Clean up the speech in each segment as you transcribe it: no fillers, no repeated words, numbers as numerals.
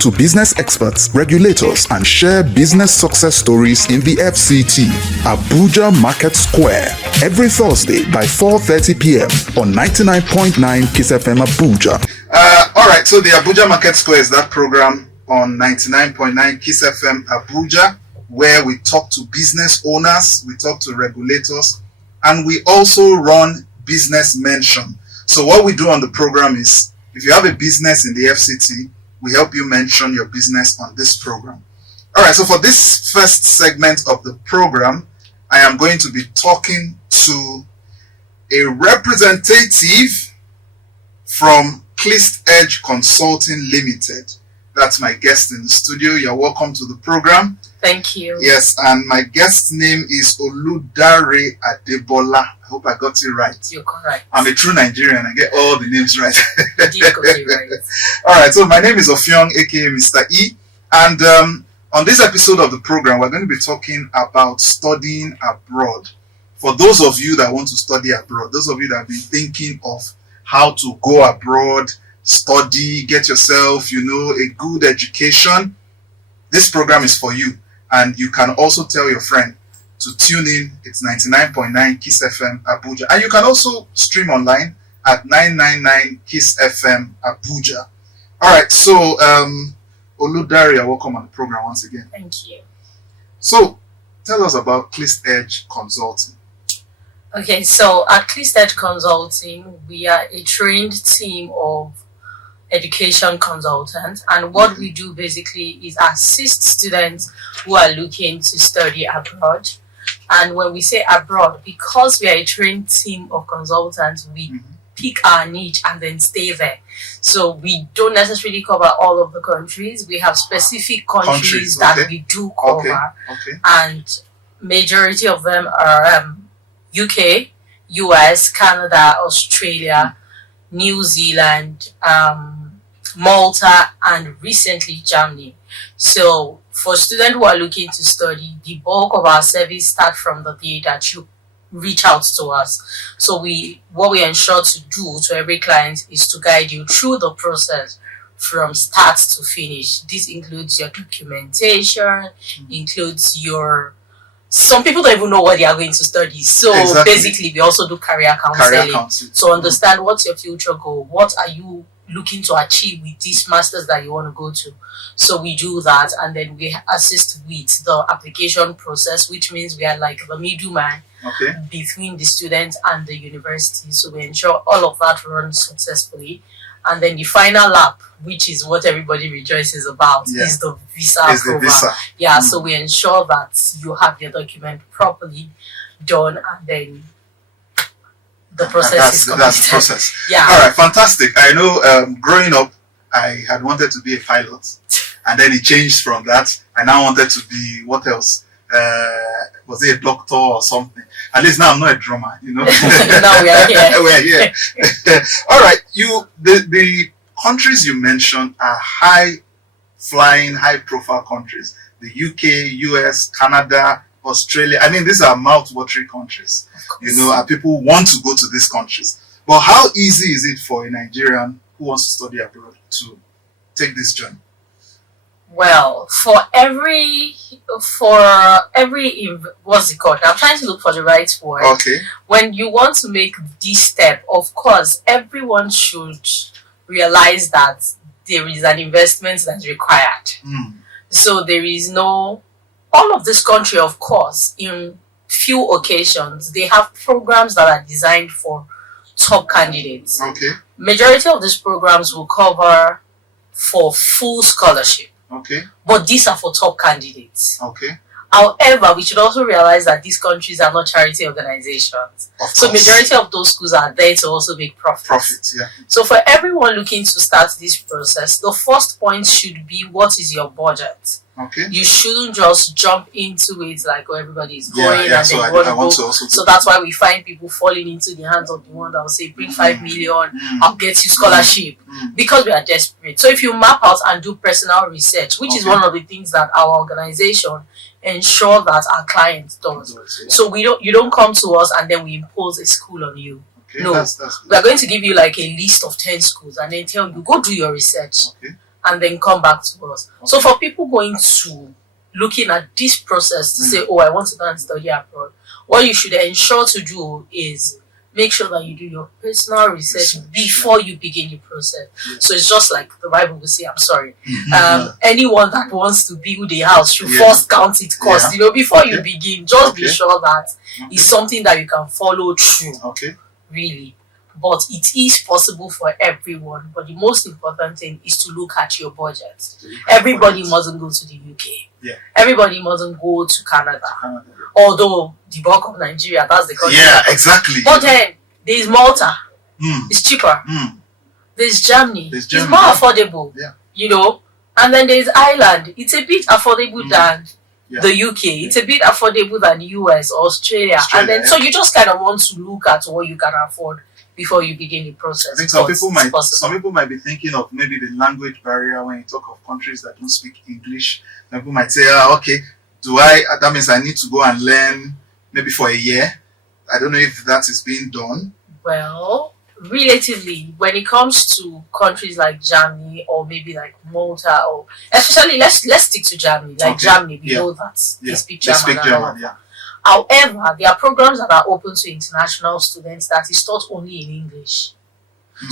to business experts, regulators, and share business success stories in the FCT, Abuja Market Square, every Thursday by 4:30 p.m. on 99.9 Kiss FM Abuja. Alright, so the Abuja Market Square is that program on 99.9 Kiss FM Abuja, where we talk to business owners, we talk to regulators, and we also run business mention. So what we do on the program is, if you have a business in the FCT, we help you mention your business on this program. Alright, so for this first segment of the program, I am going to be talking to a representative from Clist Edge Consulting Limited. That's my guest in the studio. You're welcome to the program. Thank you. Yes, and my guest's name is Oludare Adebola. I hope I got it right. You're correct. I'm a true Nigerian. I get all the names right. You got it right. All right, so my name is Ofyong, aka Mr. E. And on this episode of the program, we're going to be talking about studying abroad. For those of you that want to study abroad, those of you that have been thinking of how to go abroad, study, get yourself, a good education, this program is for you. And you can also tell your friend to tune in. It's 99.9 Kiss FM Abuja. And you can also stream online at 999 Kiss FM Abuja. All right, so Oludare, welcome on the program once again. Thank you. So tell us about Clist Edge Consulting. Okay, so at Clist Edge Consulting, we are a trained team of education consultants, and what we do basically is assist students who are looking to study abroad. And when we say abroad, because we are a trained team of consultants, we pick our niche and then stay there. So we don't necessarily cover all of the countries. We have specific countries that we do cover, and majority of them are UK, US, Canada, Australia, New Zealand, Malta, and recently Germany. So for students who are looking to study, the bulk of our service starts from the day that you reach out to us. So what we ensure to do to every client is to guide you through the process from start to finish. This includes your documentation, includes some people don't even know what they are going to study. So basically, we also do career counseling. So understand what's your future goal. What are you looking to achieve with this master's that you want to go to? So we do that, and then we assist with the application process, which means we are like the middleman between the students and the university. So we ensure all of that runs successfully. And then the final lap, which is what everybody rejoices about, is the visa approval. So we ensure that you have your document properly done, and then the process is completed. That's the process. Yeah. All right, fantastic. I know growing up, I had wanted to be a pilot, and then it changed from that. I now wanted to be, what else? Was it a doctor or something? At least now I'm not a drummer, Now we are here. We're here. All right, the countries you mentioned are high-flying, high-profile countries. The UK, US, Canada, Australia. I mean, these are mouth-watering countries. And people want to go to these countries. But how easy is it for a Nigerian who wants to study abroad to take this journey? Well, for every what's it called? I'm trying to look for the right word. Okay. When you want to make this step, of course, everyone should realize that there is an investment that's required. So there is all of this country, of course, in few occasions, they have programs that are designed for top candidates. Okay. Majority of these programs will cover for full scholarship. Okay. But these are for top candidates. Okay. However, we should also realize that these countries are not charity organizations. So majority of those schools are there to also make profits. So for everyone looking to start this process, the first point should be, what is your budget? Okay. You shouldn't just jump into it like everybody is going and so then I want to also. So that's why we find people falling into the hands of the one that will say, bring 5 million, I'll get you scholarship, because we are desperate. So if you map out and do personal research, which is one of the things that our organization ensure that our clients does. So you don't come to us and then we impose a school on you. Okay, no, that's we are going to give you like a list of 10 schools and then tell you, go do your research. Okay. and then come back to us. Okay. So for people going to looking at this process to say, oh, I want to go and study abroad, what you should ensure to do is make sure that you do your personal research before you begin the process. So it's just like the Bible will say, I'm sorry, anyone that wants to build a house should first count its cost. You know, before you begin, just be sure that it's something that you can follow through. Really. But it is possible for everyone. But the most important thing is to look at your budget. Everybody mustn't go to the UK. Everybody mustn't go to Canada. Although the bulk of Nigeria, that's the country. Yeah, exactly. But then there's Malta. It's cheaper. There's Germany. It's more affordable. You know. And then there's Ireland. It's a bit affordable than the UK. It's a bit affordable than US or Australia. And then so you just kind of want to look at what you can afford before you begin the process. I think some people might be thinking of maybe the language barrier when you talk of countries that don't speak English. Some people might say, okay, that means I need to go and learn maybe for a year. I don't know if that is being done. Well, relatively, when it comes to countries like Germany or maybe like Malta, or especially let's stick to Germany. Like Germany, we know that they speak German. However, there are programs that are open to international students that is taught only in English.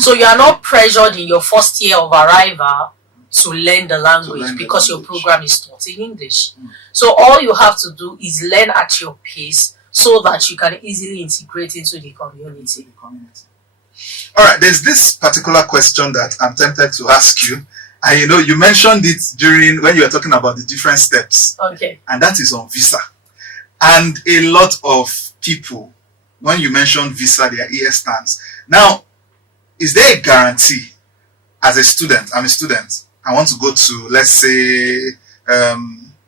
So you are not pressured in your first year of arrival to learn the language because your program is taught in English. So all you have to do is learn at your pace so that you can easily integrate into the community. All right, there's this particular question that I'm tempted to ask you. And you know, you mentioned it during when you were talking about the different steps. Okay. And that is on visa. And a lot of people, when you mention visa, their ear stands. Now, is there a guarantee as a student? I'm a student. I want to go to, let's say,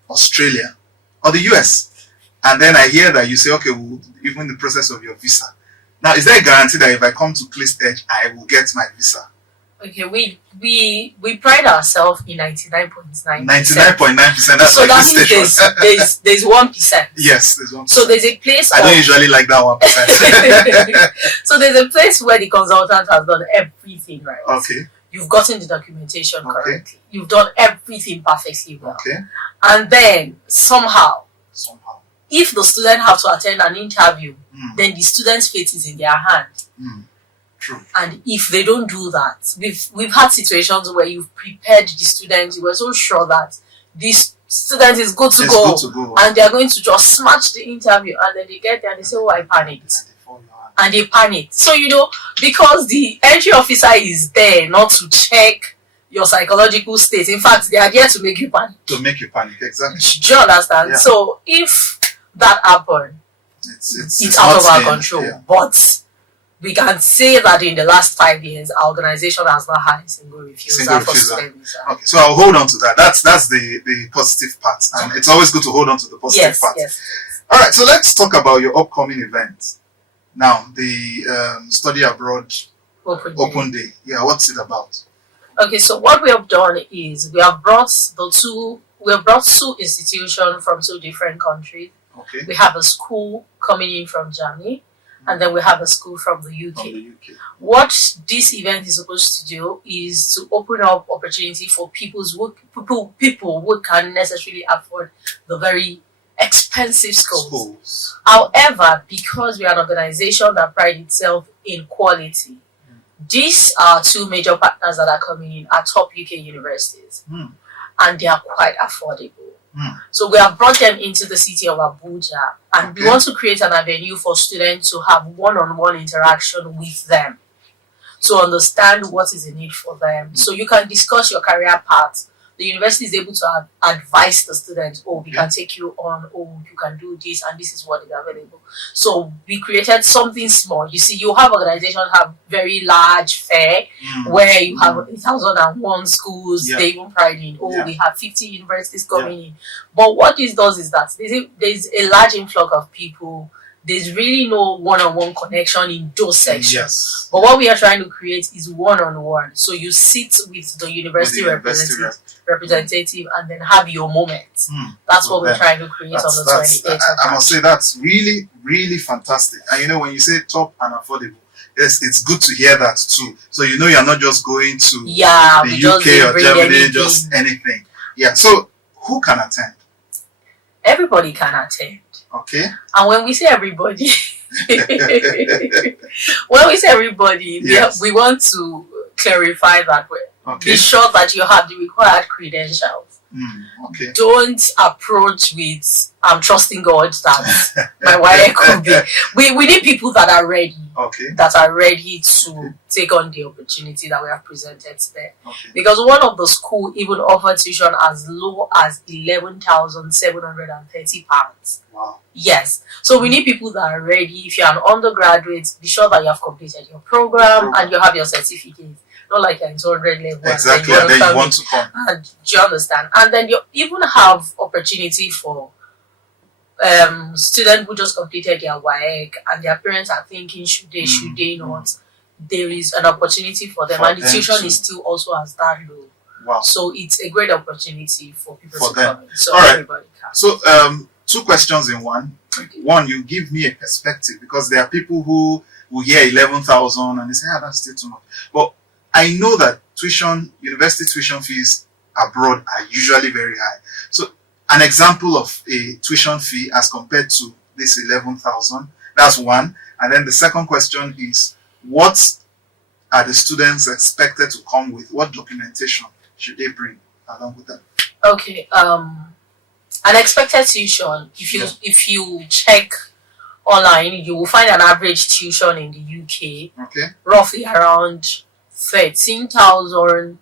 Australia or the US. And then I hear that you say, okay, well, even the process of your visa. Now, is there a guarantee that if I come to Cliff's Edge, I will get my visa? Okay, we pride ourselves in 99.9%. 99.9%. That's so like that means there's 1%. Yes, there's 1%. So there's a place. I don't usually like that 1%. So there's a place where the consultant has done everything right. Okay. You've gotten the documentation correctly. You've done everything perfectly well. Okay. And then somehow, if the student have to attend an interview, then the student's fate is in their hand. True. And if they don't do that, we've had situations where you've prepared the student, you were so sure that this student is good to go, and they're going to just smash the interview, and then they get there and they say, oh, I panicked. And they panic. So, you know, because the entry officer is there not to check your psychological state. In fact, they are there to make you panic. To make you panic, exactly. Do you understand? Yeah. So, if that happens, it's out of our control. Yeah. But we can say that in the last 5 years, our organization has not had a single refusal for student visa. Okay, so I'll hold on to that. That's the positive part. And it's always good to hold on to the positive part. Yes. All right, so let's talk about your upcoming event. Now, the Study Abroad Open Day. Yeah, what's it about? Okay, so what we have done is we have brought two institutions from two different countries. Okay. We have a school coming in from Germany, and then we have a school from the UK. What this event is supposed to do is to open up opportunity for people who can't necessarily afford the very expensive schools. However, because we are an organization that prides itself in quality, these are two major partners that are coming in are top UK universities, and they are quite affordable. So we have brought them into the city of Abuja, and we want to create an avenue for students to have one-on-one interaction with them, to understand what is the need for them. So you can discuss your career path. The university is able to advise the students, oh, we can take you on, oh, you can do this, and this is what is available. So we created something small. You see, you have organizations have very large fair where you have 1,001 schools, they even pride in, we have 50 universities coming in. But what this does is that there's a large influx of people. There's really no one-on-one connection in those sections. Yes. But what we are trying to create is one-on-one. So you sit with the university representative and then have your moment. That's what we're trying to create on the 28th. I must say that's really, really fantastic. And you know, when you say top and affordable, Yes, it's good to hear that too. So you know you're not just going to Yeah, the we just UK didn't or bring Germany, anything. just anything. Yeah. So who can attend? Everybody can attend. Okay. And when we say everybody, when we say everybody, Yes. we want to clarify that way. Okay. Be sure that you have the required credentials. Okay. Don't approach with I'm trusting God that my wife could be. We need people that are ready. Okay. That are ready to take on the opportunity that we have presented today. Okay. Because one of the school even offer tuition as low as £11,730. Wow. Yes. So we need people that are ready. If you're an undergraduate, be sure that you have completed your program and you have your certificate. Not like you're in 200 level. Exactly. And then you want to come. And do you understand? And then you even have opportunity for students who just completed their WAEC and their parents are thinking should they not. There is an opportunity for them, and the tuition is still also as that low. Wow. So it's a great opportunity for people to them. come in. So all right. everybody can. So two questions in one. Okay. One, you give me a perspective, because there are people who will hear 11,000 and they say, that's still too much. But I know that university tuition fees abroad are usually very high. So an example of a tuition fee as compared to this 11,000, that's one. And then the second question is, what are the students expected to come with? What documentation should they bring along with them? Okay. An expected tuition, if you check online, you will find an average tuition in the UK roughly around 13,000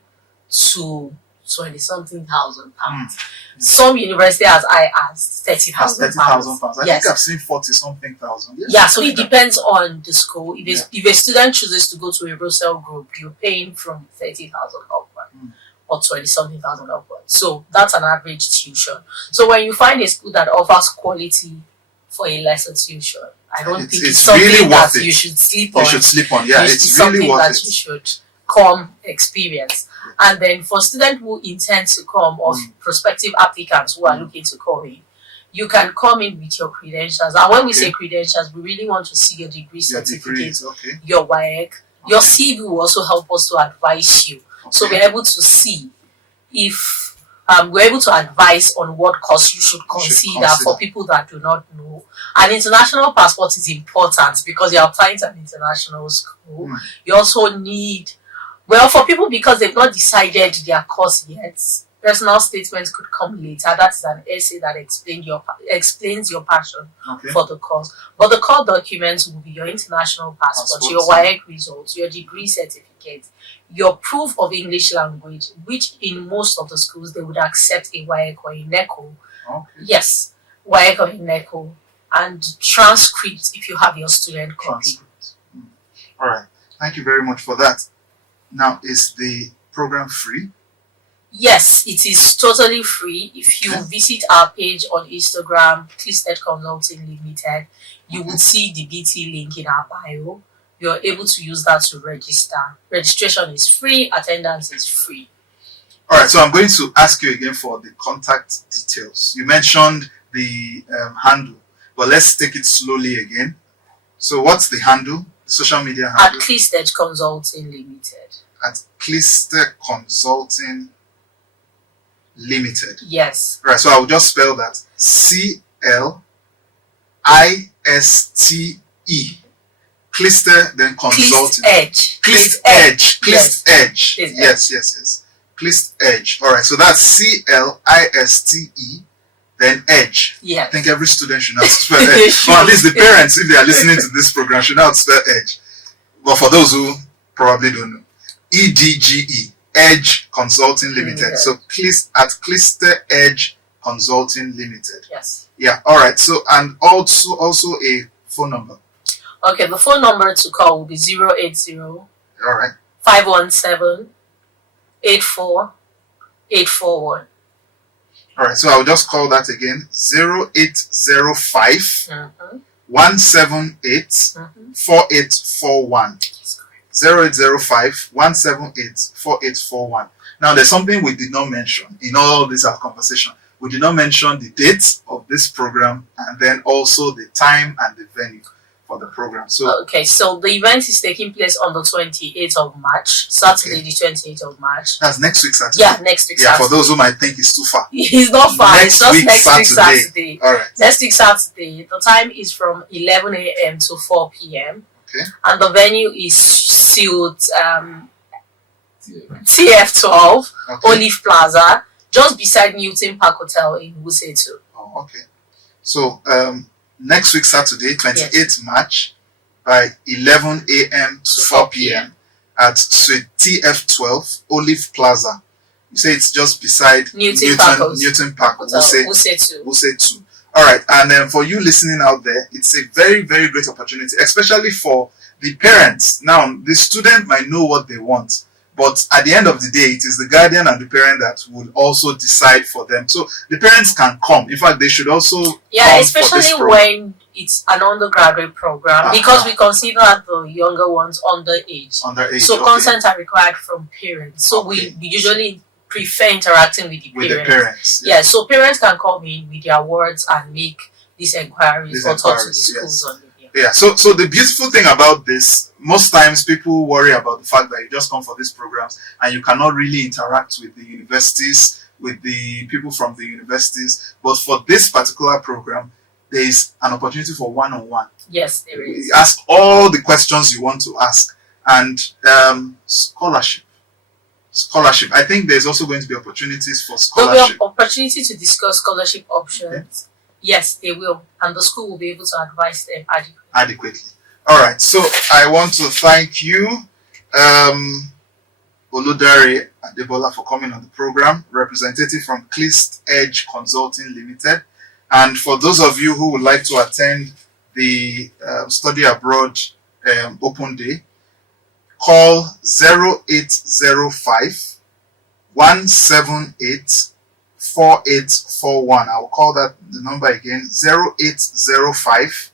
to 20-something thousand pounds. Some university as high as 30,000 pounds. I yes. think I've seen 40-something thousand. Yeah, so it depends on the school. If a student chooses to go to a Russell group, you're paying from 30,000 upward or 20-something thousand upward. So that's an average tuition. So when you find a school that offers quality for a lesser tuition, I don't think it's something really that worth you it. should sleep on. You should sleep on. Yeah, it's really something worth that it. you should come experience. And then for students who intend to come, or prospective applicants who are looking to come in, you can come in with your credentials. And when we say credentials, we really want to see your degree certificate, your WAEC. Your CV will also help us to advise you. So we're able to see if we're able to advise on what course you should consider for people that do not know. An international passport is important because you're applying to an international school. You also need, well, for people because they've not decided their course yet, personal statements could come later. That is an essay that explains your passion for the course. But the core documents will be your international passport, your WAEC results, your degree certificate, your proof of English language, which in most of the schools they would accept a WAEC or a NECO. Yes, WAEC or a NECO, and transcript if you have your student copy. All right, thank you very much for that. Now, is the program free? Yes, it is totally free. If you visit our page on Instagram, Clistead Consulting Limited, you will see the BT link in our bio. You're able to use that to register. Registration is free, attendance is free. All right, so I'm going to ask you again for the contact details. You mentioned the handle, but let's take it slowly again. So what's the handle, the social media handle? At Clistead Consulting Limited. At Clistead Consulting Limited. Yes. Right, so I will just spell that. CLISTE. Clistead, then Consulting. Clistead. Clistead. Yes. Clistead. All right, so that's CLISTE, then edge. Yeah. I think every student should know how to spell edge. Or at least the parents, if they are listening to this program, should know how to spell edge. But for those who probably don't know, EDGE, Edge Consulting Limited. So at Clistead Edge Consulting Limited. Yes. Yeah. All right. So and also a phone number. Okay, the phone number to call will be 080. All right. 517 84841. All right. So I'll just call that again. 0805 178 4841. 0805 178 4841. Now, there's something we did not mention in all this conversation. We did not mention the date of this program and then also the time and the venue. for the program. So Okay, so the event is taking place on the 28th of March, Saturday, the 28th of March. that's next week Saturday. Yeah, next week Saturday. For those who might think it's too far. It's not far, it's just next week Saturday. All right. Next week Saturday. The time is from 11 a.m. to 4 p.m. Okay. And the venue is sealed TF12, Okay. Olive Plaza, just beside Newton Park Hotel in Wusetu. Oh, okay. So next week Saturday, 28th March, by 11 a.m. to 4 p.m. at Suite TF12, Olive Plaza. You say it's just beside Newton Park Hotel, Wusetu. All right, and for you listening out there, it's a very, very great opportunity, especially for the parents. Now, the student might know what they want, but at the end of the day, it is the guardian and the parent that will also decide for them. So the parents can come. In fact, they should also come especially when it's an undergraduate program, because we consider the younger ones underage. So consent are required from parents. So we usually prefer interacting with the parents. Yeah, so parents can come in with their words and make these inquiries or talk to the schools on it. Yeah, so the beautiful thing about this, most times people worry about the fact that you just come for these programs and you cannot really interact with the universities, with the people from the universities. But for this particular program, there is an opportunity for one-on-one. Yes, there is. You ask all the questions you want to ask. And scholarship. I think there's also going to be opportunities for scholarship. There will be opportunity to discuss scholarship options. Okay. Yes, they will. And the school will be able to advise them adequately. All right. So I want to thank you, Oludare Adebola, for coming on the program, representative from Clist Edge Consulting Limited. And for those of you who would like to attend the study abroad open day, call 0805 178 4841. I'll call that the number again, 0805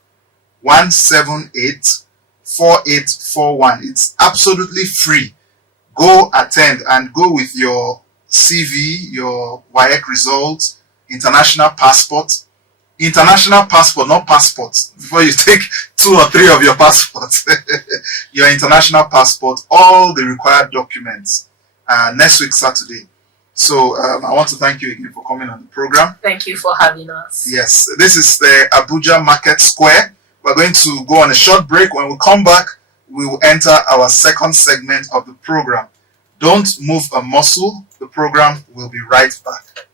178 4841. It's absolutely free. Go attend and go with your CV, your WAEC results, international passport, not passports. Before you take 2 or 3 of your passports, your international passport, all the required documents, next week Saturday. So I want to thank you again for coming on the program. Thank you for having us. Yes, this is the Abuja Market Square. We're going to go on a short break. When we come back, we will enter our second segment of the program. Don't move a muscle. The program will be right back.